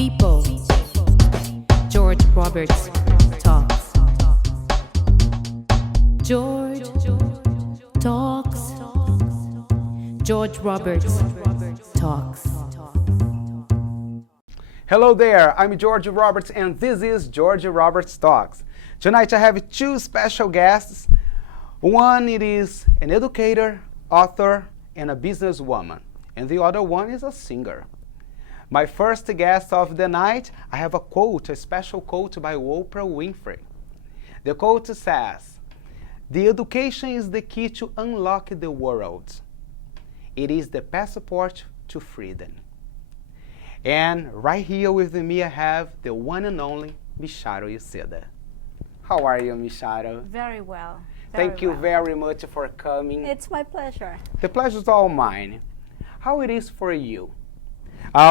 People, George Roberts talks. George talks. George Roberts talks. Hello there, I'm George Roberts and this is George Roberts Talks. Tonight I have two special guests. One it is an educator, author, and a businesswoman, and the other one is a singer. My first guest of the night, I have a quote, a special quote by Oprah Winfrey. The quote says, "The education is the key to unlock the world. It is the passport to freedom." And right here with me I have the one and only Miss Charo Uceda. How are you, Miss Charo? Very well. Thank you very much for coming. It's my pleasure. The pleasure is all mine. How it is for you?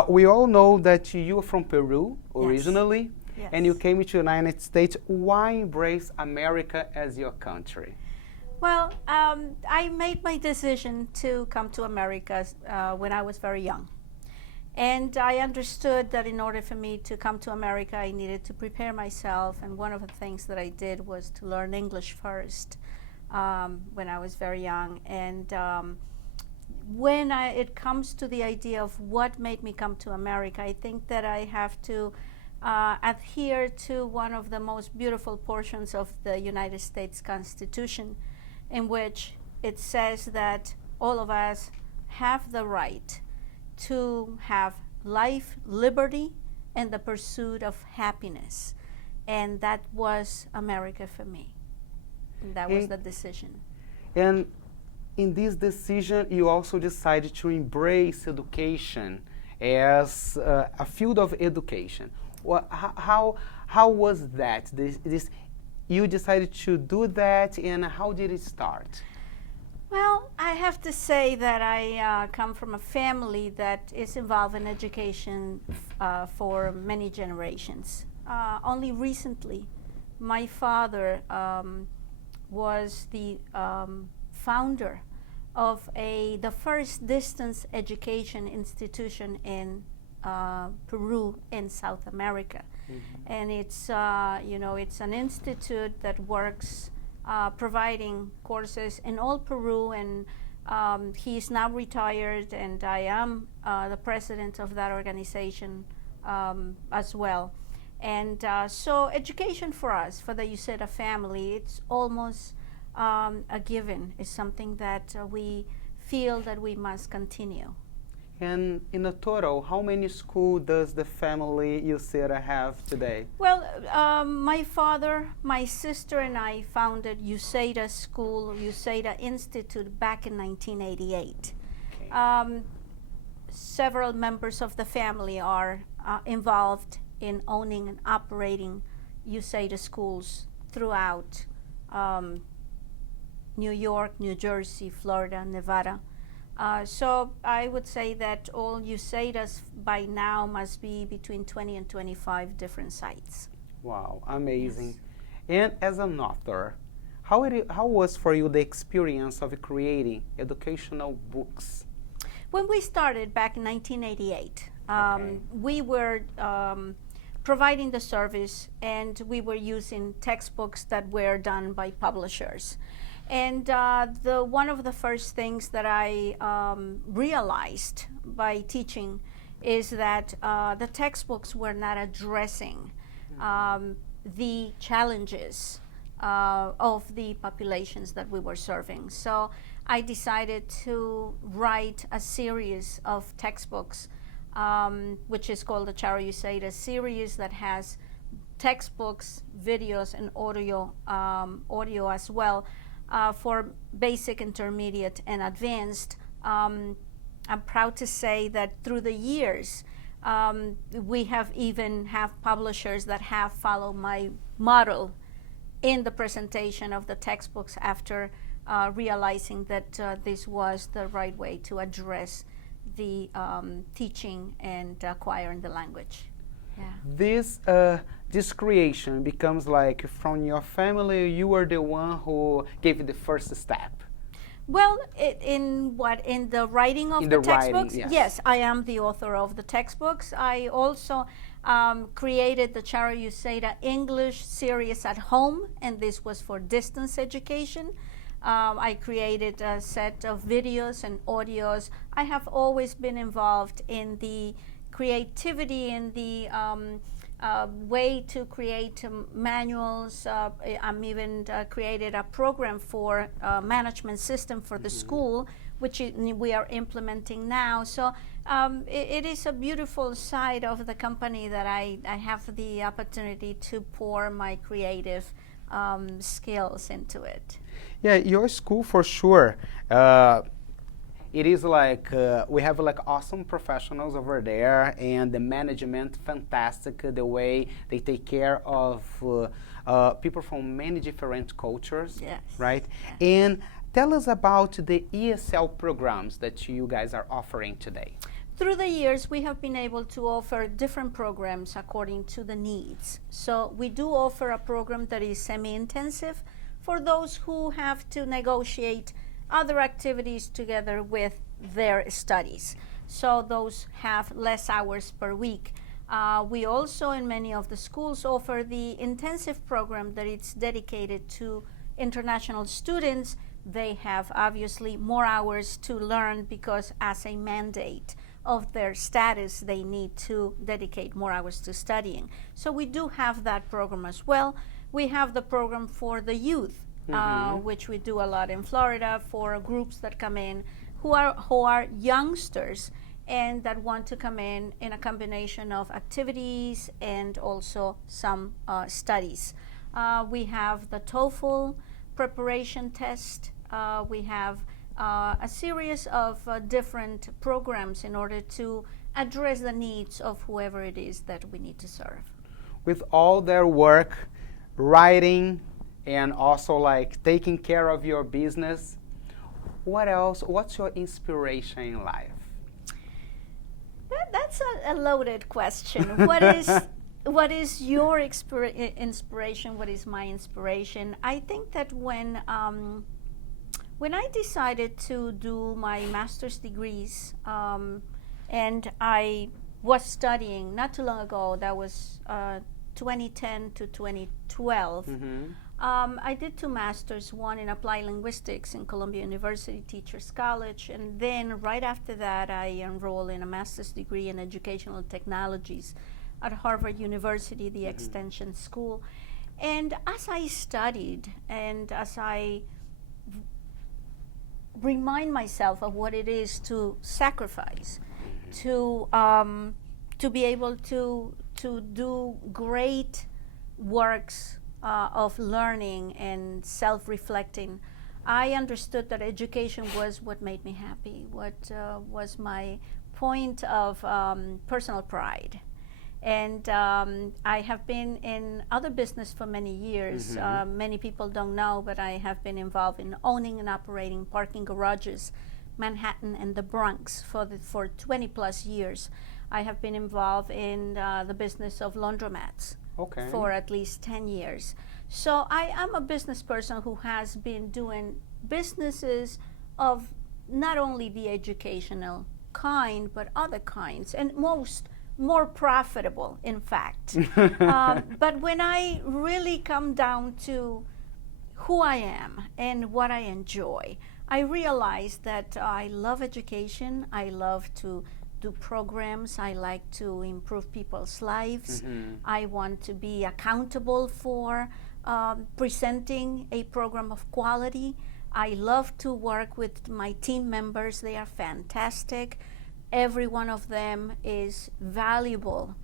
We all know that you are from Peru originally, Yes. and you came to the United States. Why embrace America as your country? Well, I made my decision to come to America when I was very young. And I understood that in order for me to come to America, I needed to prepare myself. And one of the things that I did was to learn English first when I was very young. And when it comes to the idea of what made me come to America, I think that I have to adhere to one of the most beautiful portions of the United States Constitution, in which it says that all of us have the right to have life, liberty, and the pursuit of happiness. And that was America for me. And that was the decision. And in this decision, you also decided to embrace education as a field of education. Well, how was that? You decided to do that, and how did it start? Well, I have to say that I come from a family that is involved in education for many generations. Only recently, my father was the founder of the first distance education institution in Peru in South America. Mm-hmm. And it's, it's an institute that works providing courses in all Peru, and he is now retired, and I am the president of that organization as well. And so education for us, for the Uceda family, it's almost a given. It's something that we feel that we must continue. And in a total, how many schools does the family Uceda have today? Well, my father, my sister, and I founded Uceda School, Uceda Institute back in 1988. Okay. Several members of the family are involved in owning and operating Uceda schools throughout New York, New Jersey, Florida, Nevada. So I would say that all Ucedas by now must be between 20 and 25 different sites. Wow, amazing. Yes. And as an author, how was for you the experience of creating educational books? When we started back in 1988, we were providing the service, and we were using textbooks that were done by publishers. And one of the first things that I realized by teaching is that the textbooks were not addressing the challenges of the populations that we were serving. So I decided to write a series of textbooks, which is called the Charo Uceda series, that has textbooks, videos, and audio as well. For basic, intermediate, and advanced. I'm proud to say that through the years, we have publishers that have followed my model in the presentation of the textbooks after realizing that this was the right way to address the teaching and acquiring the language. Yeah. This creation becomes like from your family, you were the one who gave the first step. Well, in the writing of the textbooks? Writing, yes. Yes, I am the author of the textbooks. I also created the Charo Uceda English series at home, and this was for distance education. I created a set of videos and audios. I have always been involved in the creativity and the way to create manuals. I'm even created a program for management system for the school, which we are implementing now. So it is a beautiful side of the company that I have the opportunity to pour my creative skills into it. Yeah, your school for sure. It is like we have like awesome professionals over there, and the management fantastic. The way they take care of people from many different cultures, Yes. right? Yes. And tell us about the ESL programs that you guys are offering today. Through the years, we have been able to offer different programs according to the needs. So we do offer a program that is semi-intensive for those who have to negotiate other activities together with their studies. So those have less hours per week. We also, in many of the schools, offer the intensive program that it's dedicated to international students. They have obviously more hours to learn because as a mandate of their status, they need to dedicate more hours to studying. So we do have that program as well. We have the program for the youth, which we do a lot in Florida for groups that come in who are youngsters and that want to come in a combination of activities and also some studies. We have the TOEFL preparation test. We have a series of different programs in order to address the needs of whoever it is that we need to serve. With all their work, writing, and also like taking care of your business, what else? What's your inspiration in life? That's a loaded question. What is your inspiration? What is my inspiration? I think that when I decided to do my master's degrees, and I was studying not too long ago, that was 2010 to 2012, I did 2 masters, one in applied linguistics in Columbia University Teachers College, and then right after that I enrolled in a master's degree in educational technologies at Harvard University, the extension school. And as I studied and as I remind myself of what it is to sacrifice, to be able to do great works of learning and self-reflecting, I understood that education was what made me happy, what was my point of personal pride. And I have been in other business for many years. Many people don't know, but I have been involved in owning and operating parking garages, Manhattan and the Bronx for 20 plus years. I have been involved in the business of laundromats for at least 10 years. So I am a business person who has been doing businesses of not only the educational kind, but other kinds, and more profitable, in fact. But when I really come down to who I am and what I enjoy, I realize that I love education. I love to do programs. I like to improve people's lives. I want to be accountable for presenting a program of quality. I love to work with my team members. They are fantastic. Every one of them is valuable.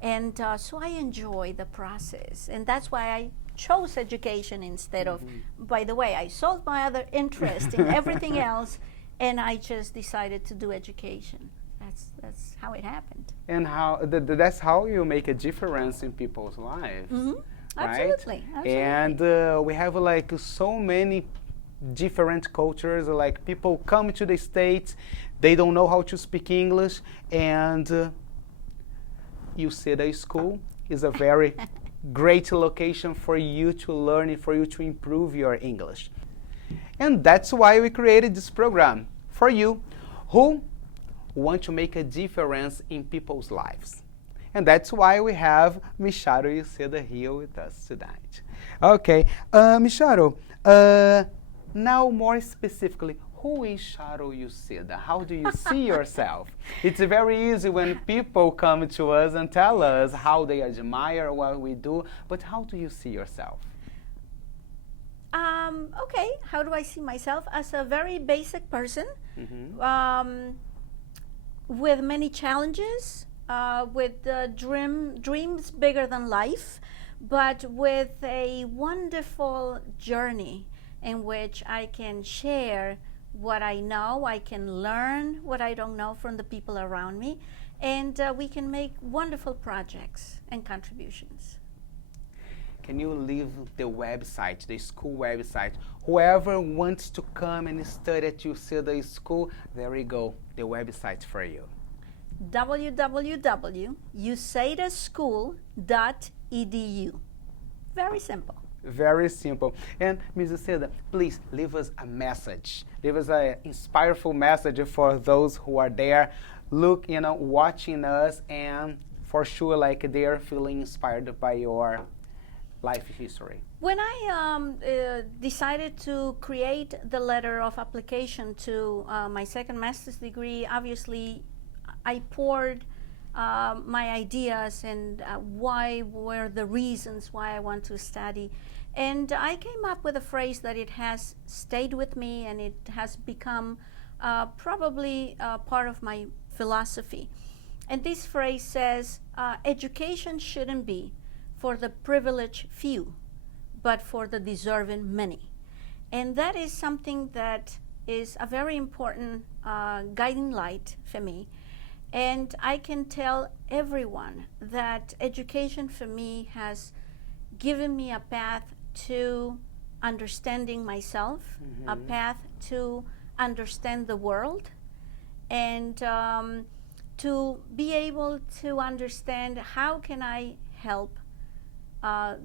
And so I enjoy the process. And that's why I chose education instead of, by the way, I sold my other interest in everything else, and I just decided to do education. That's how it happened. And that's how you make a difference in people's lives. Right? Absolutely. And we have like so many different cultures. Like people come to the States, they don't know how to speak English, and Uceda School is a very great location for you to learn and for you to improve your English. And that's why we created this program for you who want to make a difference in people's lives. And that's why we have Miss Charo Uceda here with us tonight. Okay, Miss Charo, now more specifically, who is Charo Uceda? How do you see yourself? It's very easy when people come to us and tell us how they admire what we do, but how do you see yourself? Okay, how do I see myself? As a very basic person, with many challenges, with dreams bigger than life, but with a wonderful journey in which I can share what I know, I can learn what I don't know from the people around me, and we can make wonderful projects and contributions. Can you leave the website, the school website? Whoever wants to come and study at Uceda School, there you go, the website for you. www.ucedaschool.edu. Very simple. Very simple. And Ms. Uceda, please leave us a message. Leave us an inspireful message for those who are there, watching us, and for sure, like they're feeling inspired by your life history. When I decided to create the letter of application to my second master's degree, obviously I poured my ideas and why were the reasons why I want to study. And I came up with a phrase that it has stayed with me and it has become probably part of my philosophy. And this phrase says, education shouldn't be for the privileged few, but for the deserving many. And that is something that is a very important guiding light for me. And I can tell everyone that education for me has given me a path to understanding myself, a path to understand the world, and to be able to understand how can I help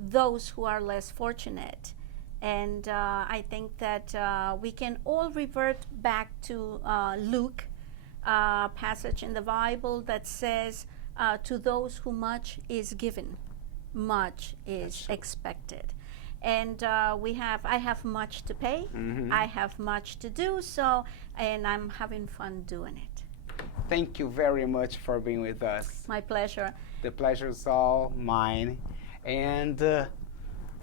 those who are less fortunate. And I think that we can all revert back to Luke, passage in the Bible that says, to those who much is given, much is expected. And I have much to pay, I have much to do, and I'm having fun doing it. Thank you very much for being with us. My pleasure. The pleasure is all mine. And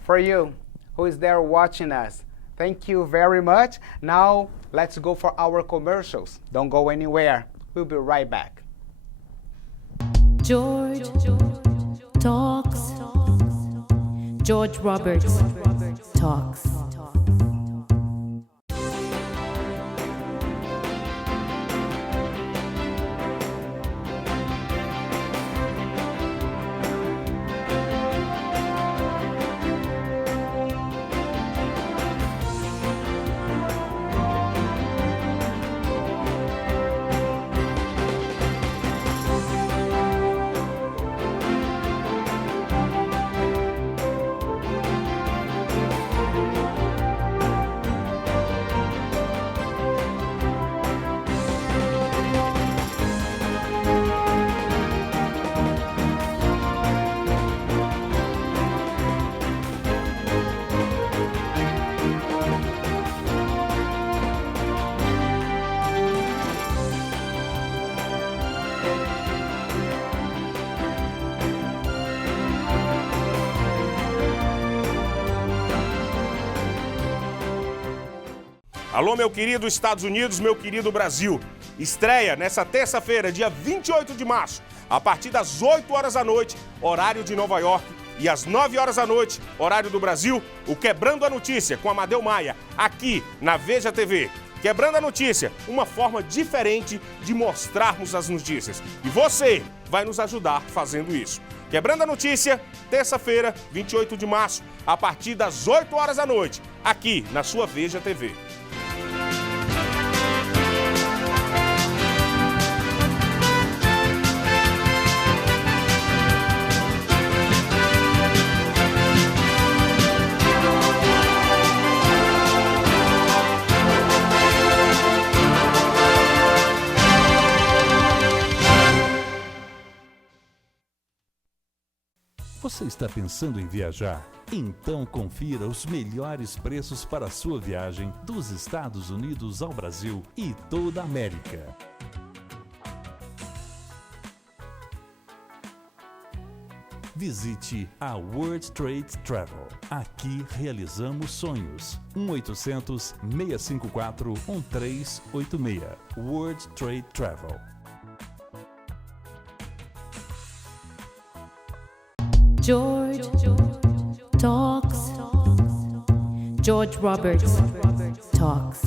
for you, who is there watching us, thank you very much. Now, let's go for our commercials. Don't go anywhere. We'll be right back. George talks. George Roberts talks. Alô, meu querido Estados Unidos, meu querido Brasil. Estreia nessa terça-feira, dia 28 de março, a partir das 8 horas da noite, horário de Nova York, e às 9 horas da noite, horário do Brasil, o Quebrando a Notícia com Amadeu Maia, aqui na Veja TV. Quebrando a Notícia, uma forma diferente de mostrarmos as notícias. E você vai nos ajudar fazendo isso. Quebrando a Notícia, terça-feira, 28 de março, a partir das 8 horas da noite, aqui na sua Veja TV. Você está pensando em viajar? Então confira os melhores preços para a sua viagem dos Estados Unidos ao Brasil e toda a América. Visite a World Trade Travel. Aqui realizamos sonhos. 1-800-654-1386. World Trade Travel. George talks. George Roberts talks.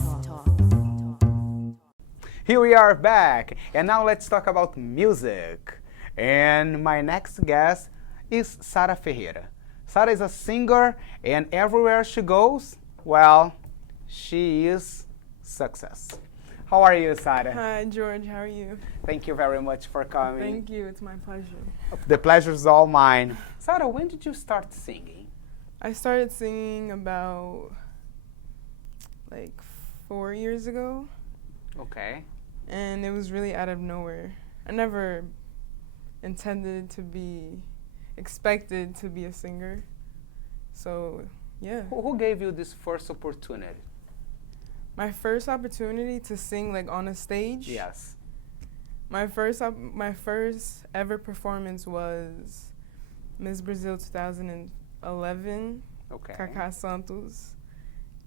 Here we are back, and now let's talk about music. And my next guest is Charo Ferreira. Charo is a singer, and everywhere she goes, well, she is success. How are you, Charo? Hi, George. How are you? Thank you very much for coming. Thank you. It's my pleasure. The pleasure is all mine. Charo, when did you start singing? I started singing about like 4 years ago, Okay. and it was really out of nowhere. I never intended to be expected to be a singer. So, yeah. Who gave you this first opportunity? My first opportunity to sing like on a stage. Yes. My first ever performance was Miss Brazil 2011. Okay. Kaká Santos.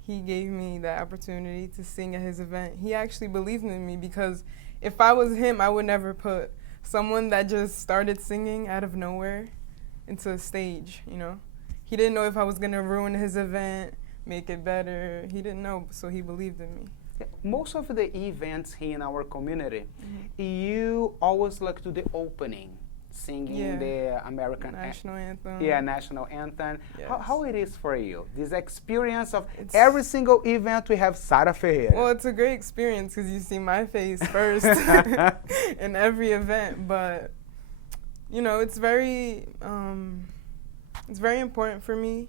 He gave me the opportunity to sing at his event. He actually believed in me because if I was him, I would never put someone that just started singing out of nowhere into a stage, you know? He didn't know if I was gonna ruin his event, make it better. He didn't know, so he believed in me. Most of the events here in our community, you always like to the opening, singing Yeah. the American National anthem. national anthem. Yes. How it is for you? This experience of It's- every single event we have Charo Ferreira. Well, it's a great experience because you see my face first in every event, but you know, it's very important for me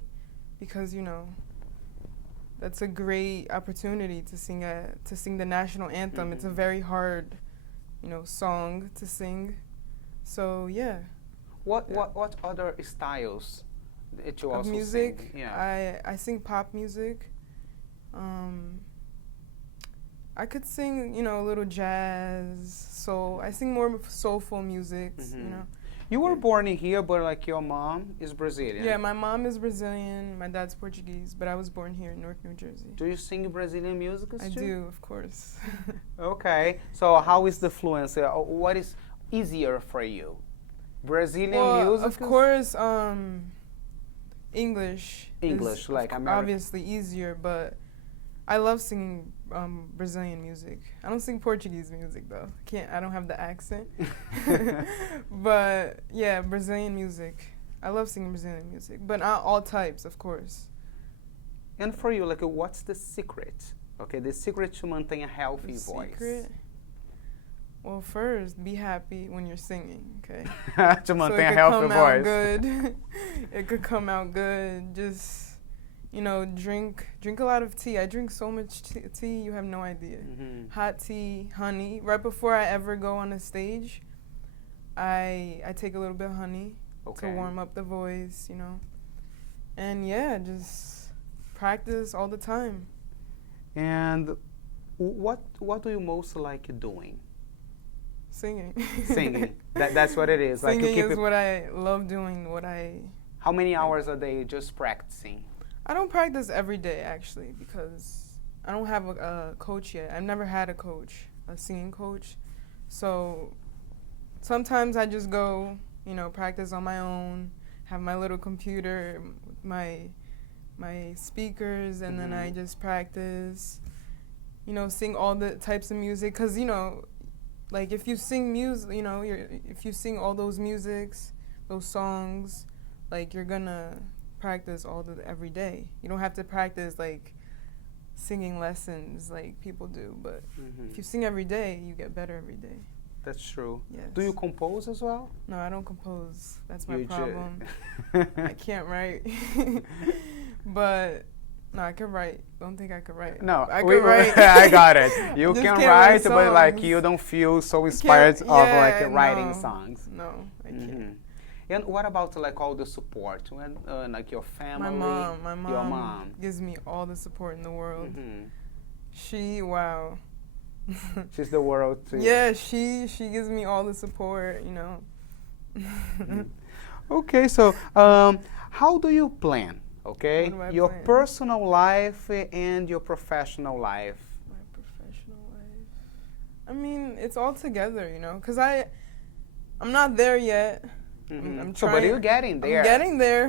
because, you know, that's a great opportunity to sing the national anthem. It's a very hard, you know, song to sing. So yeah. What other styles that you Of also music, sing? Yeah. I sing pop music. I could sing, you know, a little jazz, soul. I sing more soulful music, you know. You were born in here, but like your mom is Brazilian. Yeah, my mom is Brazilian, my dad's Portuguese, but I was born here in Newark, New Jersey. Do you sing Brazilian music I too? do, of course. Okay. So how is the fluency? What is easier for you? Brazilian music? Of course, English. English, is like American. obviously easier, but I love singing Brazilian music. I don't sing Portuguese music though. I don't have the accent. But yeah, Brazilian music. I love singing Brazilian music, but not all types, of course. And for you, like, what's the secret? Okay, the secret to maintain a healthy The voice. secret? Well, first, be happy when you're singing, okay? To maintain so a it healthy could come out voice. good. It could come out good. Just, you know, drink a lot of tea. I drink so much tea, you have no idea. Hot tea, honey. Right before I ever go on a stage, I take a little bit of honey to warm up the voice, you know. And yeah, just practice all the time. And what do you most like doing? Singing. Singing. That's what it is. Singing like you keep is what I love doing. How many hours a day just practicing? I don't practice every day actually because I don't have a coach yet. I've never had a coach, a singing coach. So sometimes I just go, you know, practice on my own, have my little computer, my speakers, and then I just practice, you know, sing all the types of music. Because, you know, like if you sing music, you know, if you sing all those musics, those songs, like you're gonna practice every day. You don't have to practice like singing lessons like people do, but if you sing every day, you get better every day. That's true. Yes. Do you compose as well? No, I don't compose. That's my You problem. I can't write. But no, I can write. Don't think I could write. No, I can write. I got it. You Just can can't write, write but like songs. you don't feel so inspired of like Yeah, writing no. songs. No, I can't. And what about like all the support? When like your family, My your mom mom. gives me all the support in the world. Mhm. Wow. She's the world too. Yeah, she gives me all the support, you know. Okay, so how do you plan? Okay, What do I your plan? personal life and your professional life. My professional life. I mean, it's all together, you know, because I'm not there yet. I'm So, trying. but you're getting there. I'm getting there.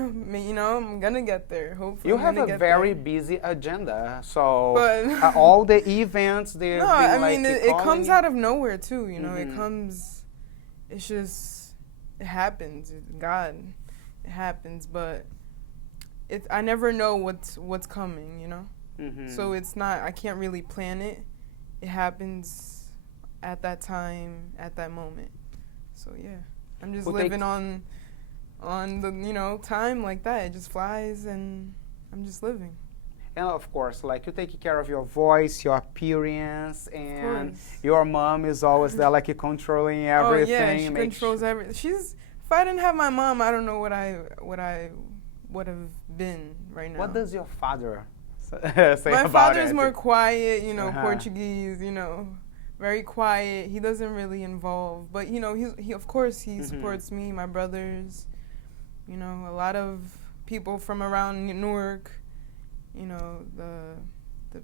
You know, I'm gonna get there. Hopefully, You I'm have gonna a get very there. busy agenda, so But- all the events they've No, been I like mean it calling comes you. out of nowhere too. You know, it Mhm. comes. It's just it happens. God, it happens. But I never know what's coming. You know, Mhm. so it's not. I can't really plan it. It happens at that time, at that moment. So yeah, I'm just Who living takes- on the time like that. It just flies, and I'm just living. And of course, like you take care of your voice, your appearance, and course. your mom is always there, like controlling everything. Oh yeah, she make controls everything. If I didn't have my mom, I don't know what I would have been right now. What does your father say My about father's it? more quiet, you know, Uh-huh. Portuguese, you know, very quiet. He doesn't really involve, but you know, he of course he supports me, my brothers, you know, a lot of people from around Newark, you know, the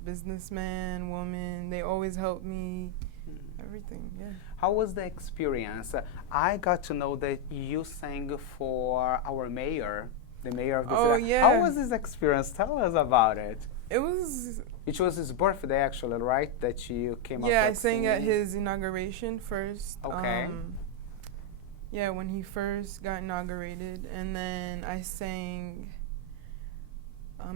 businessman, woman, they always help me. Everything, yeah. How was the experience? I got to know that you sang for our mayor, the mayor of the Oh, city. yeah. How was this experience? Tell us about it. It was, It was his birthday, actually, right? That you came up yeah, I like sang at singing? his inauguration first. Okay. Yeah, when he first got inaugurated, and then I sang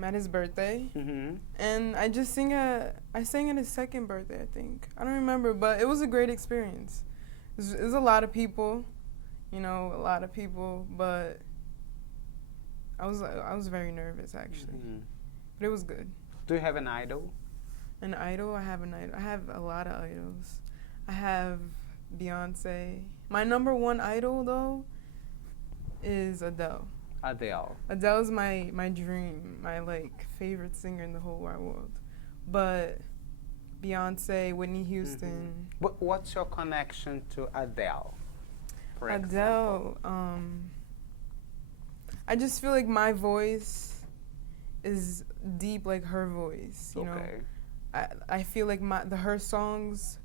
at his birthday, Mhm. and I sang at his second birthday, I think. I don't remember, but it was a great experience. It was a lot of people, you know, but I was very nervous actually, Mhm. but it was good. Do you have an idol? An idol? I have an idol. I have a lot of idols. I have Beyonce. My number one idol though is Adele. Adele. Adele's my dream, my like favorite singer in the whole wide world. But Beyonce, Whitney Houston, But what's your connection to Adele? For example? Adele. I just feel like my voice is deep like her voice. You know, I feel like her songs.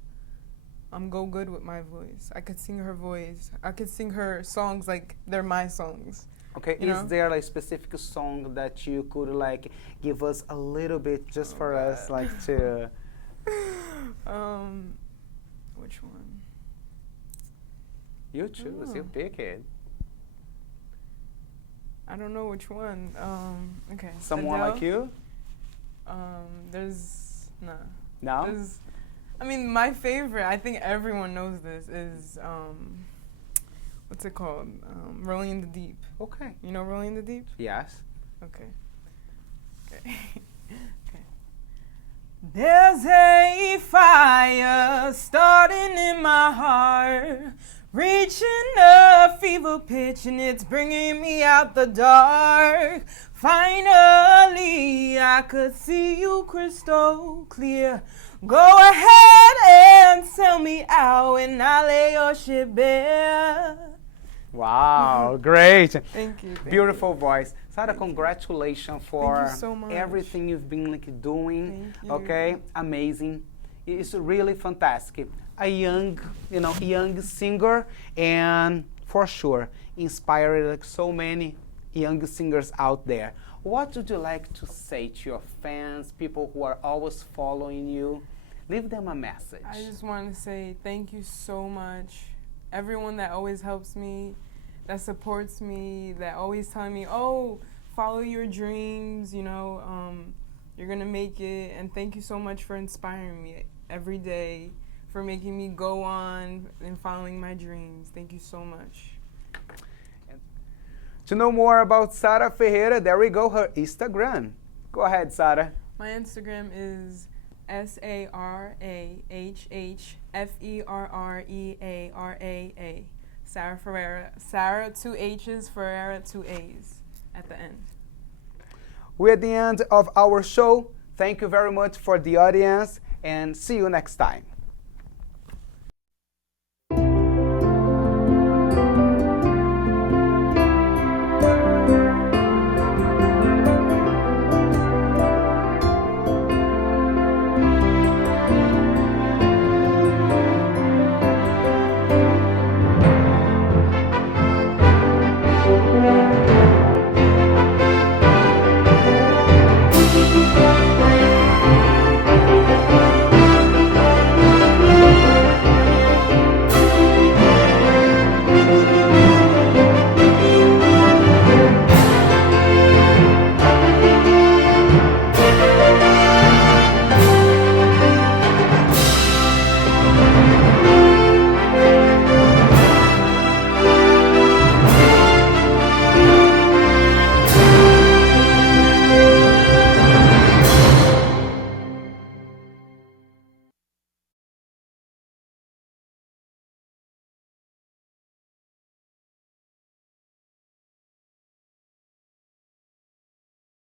Go good with my voice. I could sing her voice. I could sing her songs like they're my songs. Okay, You is know? there a specific song that you could like give us a little bit just for us, God. like to? Which one? You choose. You Oh. pick it. I don't know which one. Okay. Someone Adele. like you? There's no. No. There's, I mean, my favorite. I think everyone knows this is what's it called? Rolling in the Deep. Okay. You know Rolling in the Deep? Yes. Okay. Okay. Okay. There's a fire starting in my heart, reaching a fever pitch, and it's bringing me out the dark. Finally, I could see you crystal clear. Go ahead and sell me out, and I'll lay your shit bare. Wow, great. Thank you. Beautiful voice. Sarah, congratulations for so much. everything you've been like doing. Thank you. Okay, amazing. It's really fantastic. A young singer, and for sure inspired like so many young singers out there. What would you like to say to your fans, people who are always following you? Leave them a message. I just want to say thank you so much. Everyone that always helps me, that supports me, that always telling me, oh, follow your dreams, you know, you're going to make it. And thank you so much for inspiring me every day, for making me go on and following my dreams. Thank you so much. To know more about Sarah Ferreira, there we go, her Instagram. Go ahead, Sarah. My Instagram is SarahHHFerreraa. Sarah Ferreira. Sarah, 2 H's, Ferreira, 2 A's at the end. We're at the end of our show. Thank you very much for the audience and see you next time.